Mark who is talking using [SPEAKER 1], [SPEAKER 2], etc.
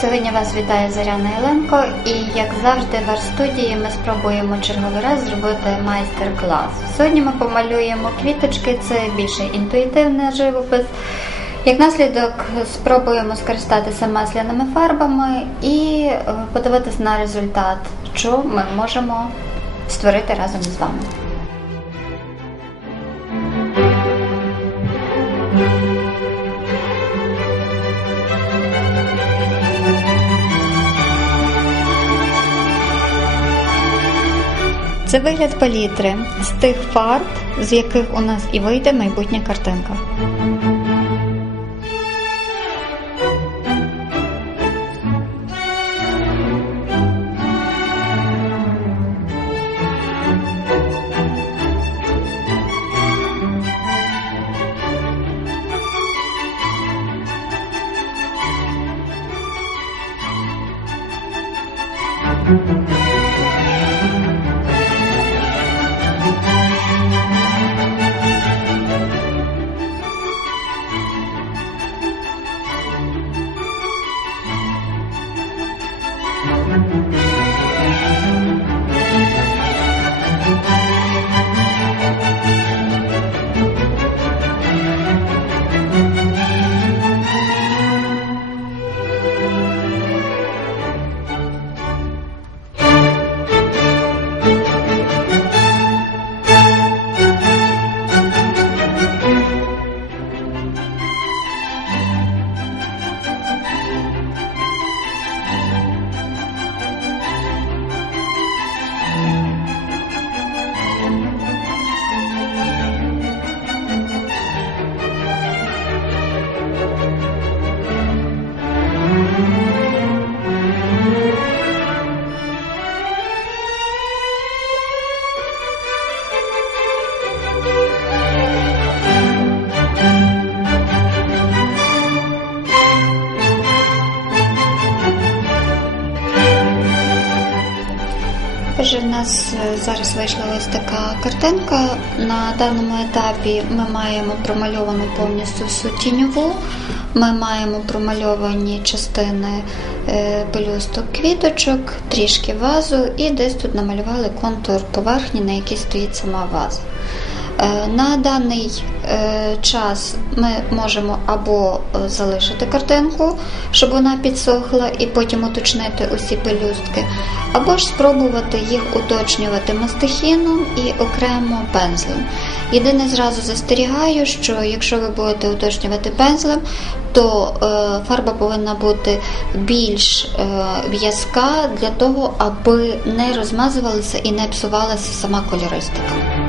[SPEAKER 1] Сьогодні вас вітає Зоряна Єленко і як завжди в арт-студії ми спробуємо черговий раз зробити майстер-клас. Сьогодні ми помалюємо квіточки, це більше інтуїтивний живопис. Як наслідок спробуємо скористатися масляними фарбами і е, подивитись на результат, що ми можемо створити разом з вами. Це вигляд палітри з тих фарб, з яких у нас і вийде майбутня картинка. Отже, в нас е, зараз вийшла ось така картинка. На даному етапі ми маємо промальовану повністю всю тіньову, ми маємо промальовані частини е, пелюсток квіточок, трішки вазу і десь тут намалювали контур поверхні, на якій стоїть сама ваза. Е, На даний е, час ми можемо або е, залишити картинку, щоб вона підсохла, і потім уточнити усі пелюстки, або ж спробувати їх уточнювати мастихіном і окремо пензлем. Єдине зразу застерігаю, що якщо ви будете уточнювати пензлем, то фарба повинна бути більш в'язка для того, аби не розмазувалася і не псувалася сама кольористика.